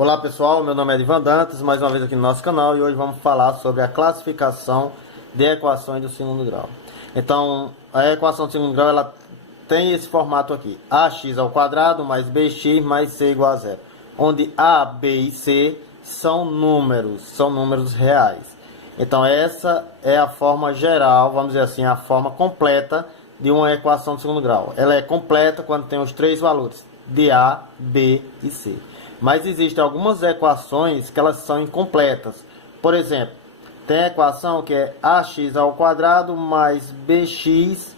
Olá pessoal, meu nome é Ivan Dantas, mais uma vez aqui no nosso canal e hoje vamos falar sobre a classificação de equações do segundo grau. Então, a equação do segundo grau ela tem esse formato aqui: ax ao quadrado mais bx mais c igual a zero, onde a, b e c são números reais. Então essa é a forma geral, vamos dizer assim, a forma completa de uma equação do segundo grau. Ela é completa quando tem os três valores de a, b e c. Mas existem algumas equações que elas são incompletas. Por exemplo, tem a equação que é ax ao quadrado mais bx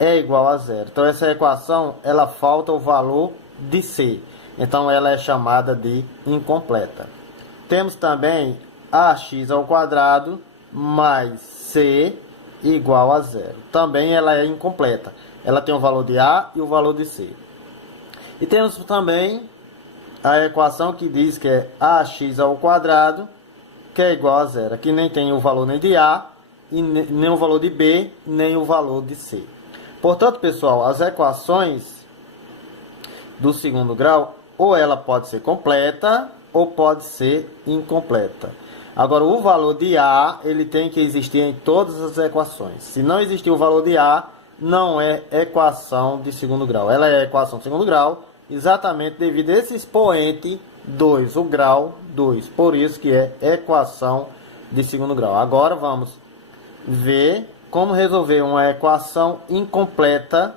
é igual a zero. Então essa equação, ela falta o valor de c. Então ela é chamada de incompleta. Temos também ax ao quadrado mais c igual a zero. Também ela é incompleta. Ela tem o valor de a e o valor de c. E temos também a equação que diz que é ax ao quadrado que é igual a zero. Aqui nem tem o valor nem de a, e nem o valor de b, nem o valor de c. Portanto, pessoal, as equações do segundo grau, ou ela pode ser completa, ou pode ser incompleta. Agora, o valor de a, ele tem que existir em todas as equações. Se não existir o valor de a, não é equação de segundo grau. Ela é equação de segundo grau, exatamente devido a esse expoente 2, o grau 2. Por isso que é equação de segundo grau. Agora vamos ver como resolver uma equação incompleta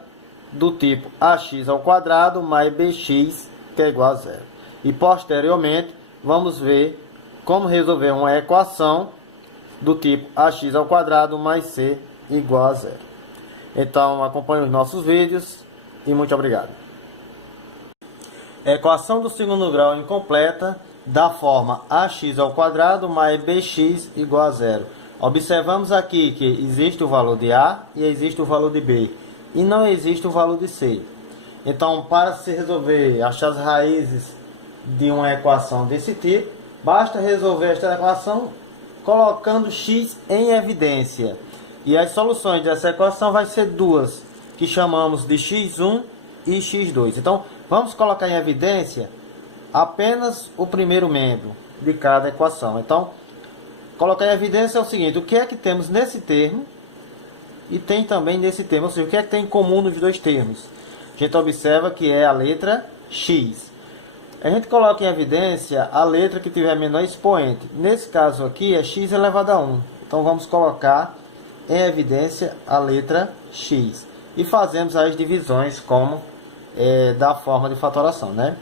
do tipo ax ao quadrado mais bx que é igual a zero. E posteriormente vamos ver como resolver uma equação do tipo ax ao quadrado mais c igual a zero. Então acompanhe os nossos vídeos e muito obrigado. Equação do segundo grau incompleta da forma ax ao quadrado mais bx igual a zero. Observamos aqui que existe o valor de a e existe o valor de b e não existe o valor de c. Então, para se resolver, achar as raízes de uma equação desse tipo, basta resolver esta equação colocando x em evidência. E as soluções dessa equação vai ser duas, que chamamos de x1 e x2. Então, vamos colocar em evidência apenas o primeiro membro de cada equação. Então, colocar em evidência é o seguinte: o que é que temos nesse termo e tem também nesse termo, ou seja, o que é que tem em comum nos dois termos? A gente observa que é a letra x. A gente coloca em evidência a letra que tiver menor expoente. Nesse caso aqui é x elevado a 1. Então vamos colocar em evidência a letra x. E fazemos as divisões como da forma de fatoração, né?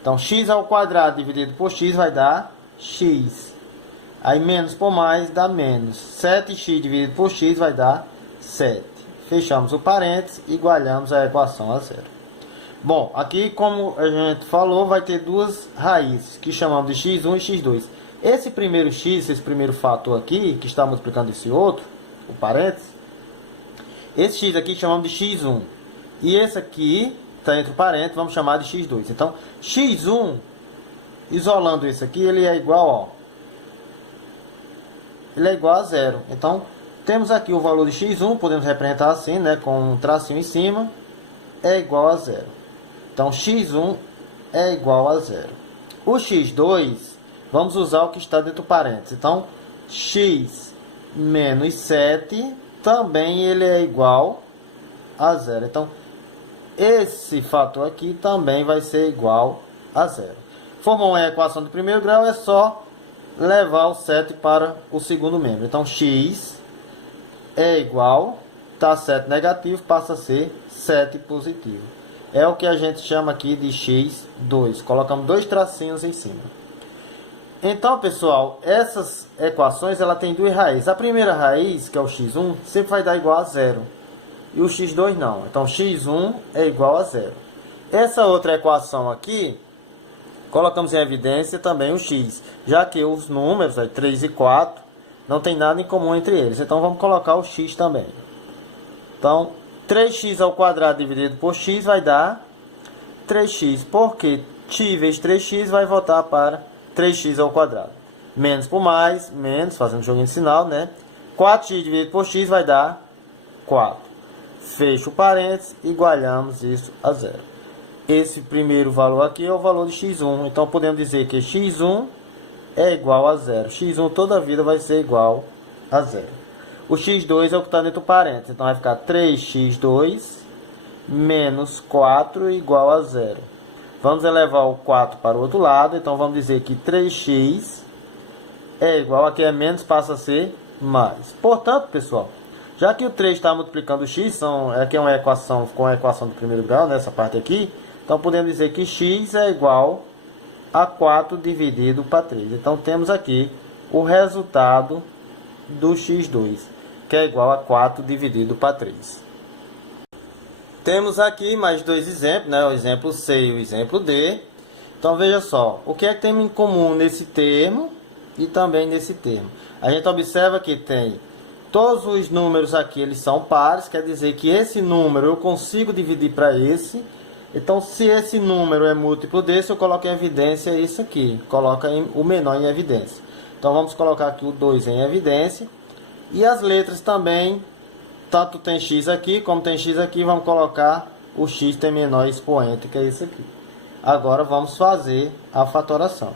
Então x ao quadrado dividido por x vai dar x. Aí menos por mais dá menos. 7x dividido por x vai dar 7. Fechamos o parênteses e igualamos a equação a zero. Bom, aqui como a gente falou, vai ter duas raízes, que chamamos de x1 e x2. Esse primeiro x, esse primeiro fator aqui, que está multiplicando esse outro, o parênteses, esse x aqui chamamos de x1. E esse aqui, está entre parênteses, vamos chamar de x2. Então, x1, isolando esse aqui, ele é igual, ó, ele é igual a zero. Então, temos aqui o valor de x1, podemos representar assim, né, com um tracinho em cima, é igual a zero. Então, x1 é igual a zero. O x2, vamos usar o que está dentro do parênteses. Então, x menos 7, também ele é igual a zero. Então, esse fator aqui também vai ser igual a zero. Formou uma equação de primeiro grau, é só levar o 7 para o segundo membro. Então, x é igual, está 7 negativo, passa a ser 7 positivo. É o que a gente chama aqui de x2. Colocamos dois tracinhos em cima. Então, pessoal, essas equações ela tem duas raízes. A primeira raiz, que é o x1, sempre vai dar igual a zero. E o x2 não. Então, x1 é igual a zero. Essa outra equação aqui, colocamos em evidência também o x, já que os números, 3 e 4, não tem nada em comum entre eles. Então, vamos colocar o x também. Então, 3x ao quadrado dividido por x vai dar 3x, porque x vezes 3x vai voltar para 3x ao quadrado. Menos por mais, menos, fazendo joguinho de sinal, né? 4x dividido por x vai dar 4. Fecha o parênteses e igualamos isso a zero. esse primeiro valor aqui é o valor de x1. Então podemos dizer que x1 é igual a zero. x1 toda a vida vai ser igual a zero. O x2 é o que está dentro do parênteses. Então vai ficar 3x2 menos 4 igual a zero. Vamos elevar o 4 para o outro lado. Então vamos dizer que 3x é igual, aqui é menos, passa a ser mais. Portanto, pessoal, já que o 3 está multiplicando o x, aqui é uma equação com a equação do primeiro grau, nessa parte aqui. Então podemos dizer que x é igual a 4 dividido para 3. Então temos aqui o resultado do x2, que é igual a 4 dividido para 3. Temos aqui mais dois exemplos, né? O exemplo C e o exemplo D. Então veja só, o que é que tem em comum nesse termo e também nesse termo? A gente observa que tem todos os números aqui, eles são pares, quer dizer que esse número eu consigo dividir para esse. Então, se esse número é múltiplo desse, eu coloco em evidência isso aqui. Coloca o menor em evidência. Então, vamos colocar aqui o 2 em evidência. E as letras também, tanto tem x aqui, como tem x aqui, vamos colocar o x tem menor expoente, que é isso aqui. Agora, vamos fazer a fatoração.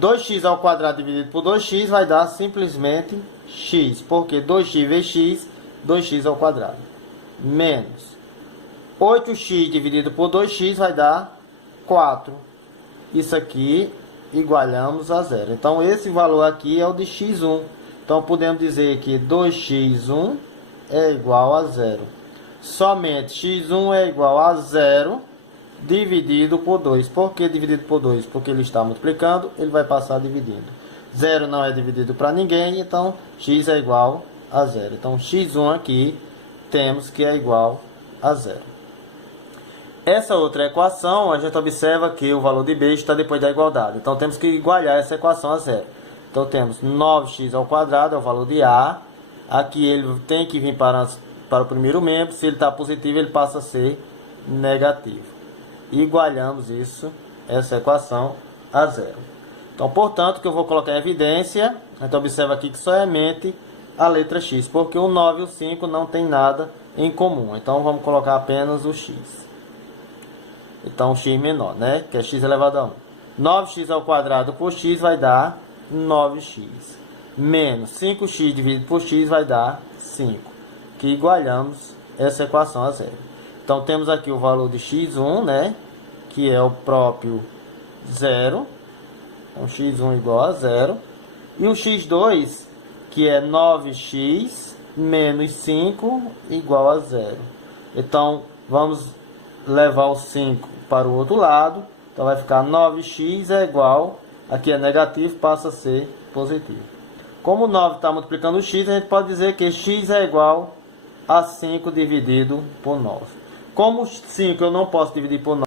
2x ao quadrado dividido por 2x vai dar simplesmente x. Porque 2x vezes x, 2x ao quadrado. Menos 8x dividido por 2x vai dar 4. Isso aqui igualamos a zero. Então, esse valor aqui é o de x1. Então, podemos dizer que 2x1 é igual a zero. Somente x1 é igual a zero dividido por 2. Por que dividido por 2? Porque ele está multiplicando, ele vai passar dividindo. Zero não é dividido para ninguém, então x é igual a zero. Então, x1 aqui temos que é igual a zero. Essa outra equação, a gente observa que o valor de b está depois da igualdade. Então, temos que igualar essa equação a zero. Então, temos 9x ao quadrado, é o valor de a. Aqui ele tem que vir para o primeiro membro. Se ele está positivo, ele passa a ser negativo. Igualamos essa equação a zero. Então, portanto, que eu vou colocar em evidência, a gente observa aqui que somente a letra x, porque o 9 e o 5 não tem nada em comum. Então, vamos colocar apenas o x. Então, x menor, né? Que é x elevado a 1. 9x ao quadrado por x vai dar 9x. Menos 5x dividido por x vai dar 5. Que igualamos essa equação a zero. Então, temos aqui o valor de x1, né? Que é o próprio zero. Então, x1 igual a zero. E o x2, que é 9x menos 5 igual a zero. Então, vamos levar o 5 para o outro lado. Então, vai ficar 9x é igual, aqui é negativo, passa a ser positivo. Como o 9 está multiplicando o x, a gente pode dizer que x é igual a 5 dividido por 9. Como 5 eu não posso dividir por 9.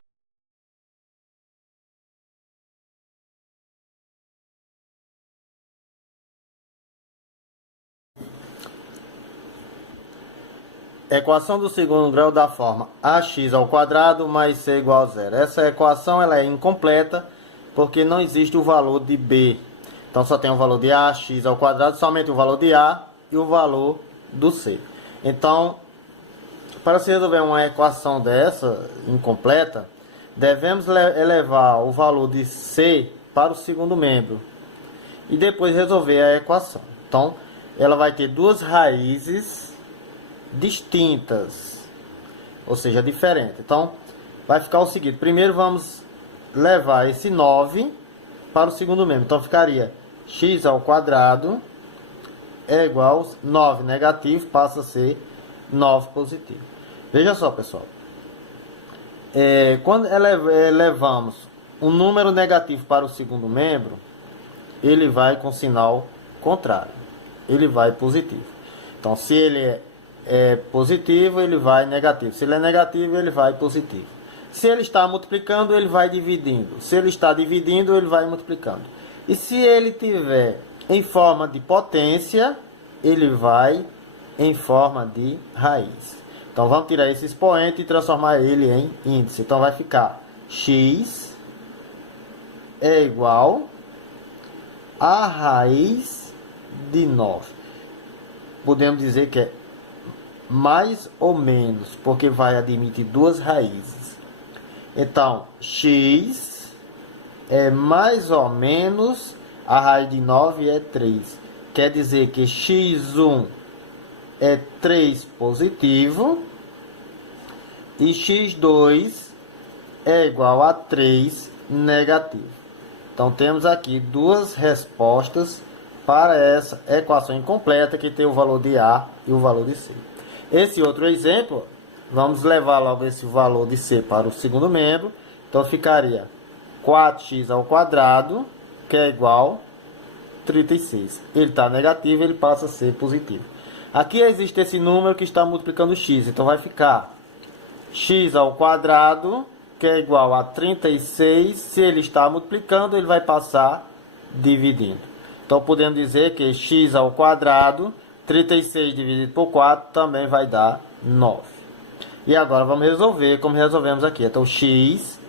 Equação do segundo grau da forma ax ao quadrado mais c igual a zero. Essa equação ela é incompleta porque não existe o valor de b. Então só tem o valor de ax ao quadrado, somente o valor de a e o valor do c. Então, para se resolver uma equação dessa incompleta, devemos elevar o valor de c para o segundo membro e depois resolver a equação. Então, ela vai ter duas raízes distintas, ou seja, diferentes. Então, vai ficar o seguinte: primeiro vamos levar esse 9 para o segundo membro. Então, ficaria x ao quadrado é igual a 9 negativo, passa a ser 9 positivo. Veja só, pessoal. Quando levamos um número negativo para o segundo membro, ele vai com sinal contrário. Ele vai positivo. Então, se ele é positivo, ele vai negativo. Se ele é negativo, ele vai positivo. Se ele está multiplicando, ele vai dividindo. Se ele está dividindo, ele vai multiplicando. E se ele tiver em forma de potência, ele vai em forma de raiz. Então, vamos tirar esse expoente e transformar ele em índice. Então, vai ficar x é igual a raiz de 9. Podemos dizer que é mais ou menos, porque vai admitir duas raízes. Então, x é mais ou menos, a raiz de 9 é 3. Quer dizer que x1 é 3 positivo e x2 é igual a 3 negativo. Então, temos aqui duas respostas para essa equação incompleta que tem o valor de A e o valor de C. Esse outro exemplo, vamos levar logo esse valor de C para o segundo membro. Então, ficaria 4x ao quadrado, que é igual a 36. Ele está negativo, ele passa a ser positivo. Aqui existe esse número que está multiplicando x. Então, vai ficar x ao quadrado, que é igual a 36. Se ele está multiplicando, ele vai passar dividindo. Então, podemos dizer que x ao quadrado, 36 dividido por 4, também vai dar 9. E agora vamos resolver como resolvemos aqui. Então, x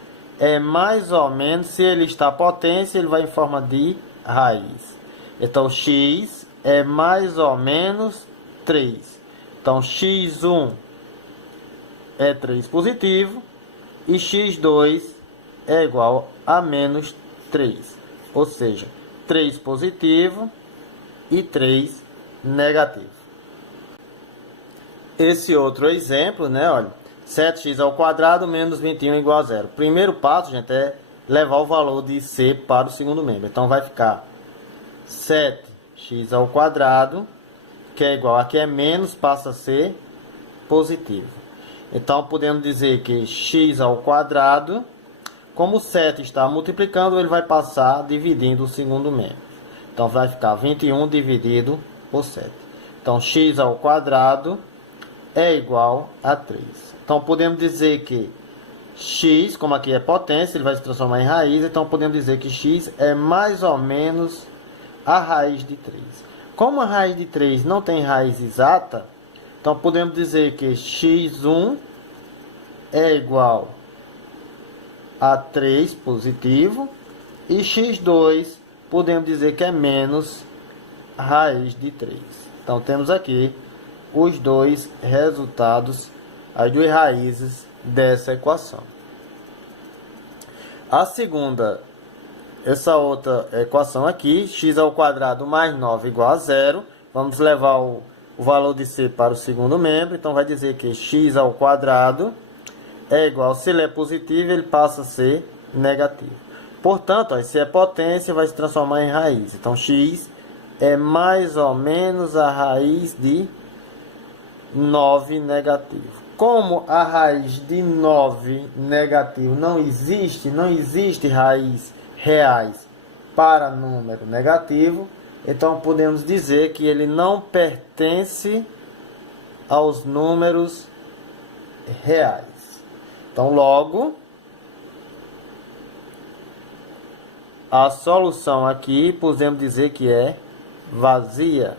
é mais ou menos, se ele está potência, ele vai em forma de raiz. Então, x é mais ou menos 3. Então, x1 é 3 positivo e x2 é igual a menos 3. Ou seja, 3 positivo e 3 negativo. Esse outro exemplo, né, olha, 7x ao quadrado menos 21 igual a 0. Primeiro passo, gente, é levar o valor de C para o segundo membro. Então, vai ficar 7x ao quadrado, que é igual, aqui é menos, passa a ser positivo. Então, podemos dizer que x ao quadrado, como o 7 está multiplicando, ele vai passar dividindo o segundo membro. Então, vai ficar 21 dividido por 7. Então, x ao quadrado é igual a 3. Então, podemos dizer que x, como aqui é potência, ele vai se transformar em raiz. Então, podemos dizer que x é mais ou menos a raiz de 3. Como a raiz de 3 não tem raiz exata, então podemos dizer que x1 é igual a 3 positivo e x2 podemos dizer que é menos raiz de 3. Então, temos aqui os dois resultados, as duas raízes dessa equação. A segunda, essa outra equação aqui, x ao quadrado mais 9 igual a 0. Vamos levar o valor de C para o segundo membro. Então, vai dizer que x ao quadrado é igual, se ele é positivo, ele passa a ser negativo. Portanto, ó, se é potência, vai se transformar em raiz. Então, x é mais ou menos a raiz de 9 negativo. Como a raiz de 9 negativo não existe raiz reais para número negativo, então podemos dizer que ele não pertence aos números reais. Então, logo, a solução aqui podemos dizer que é vazia.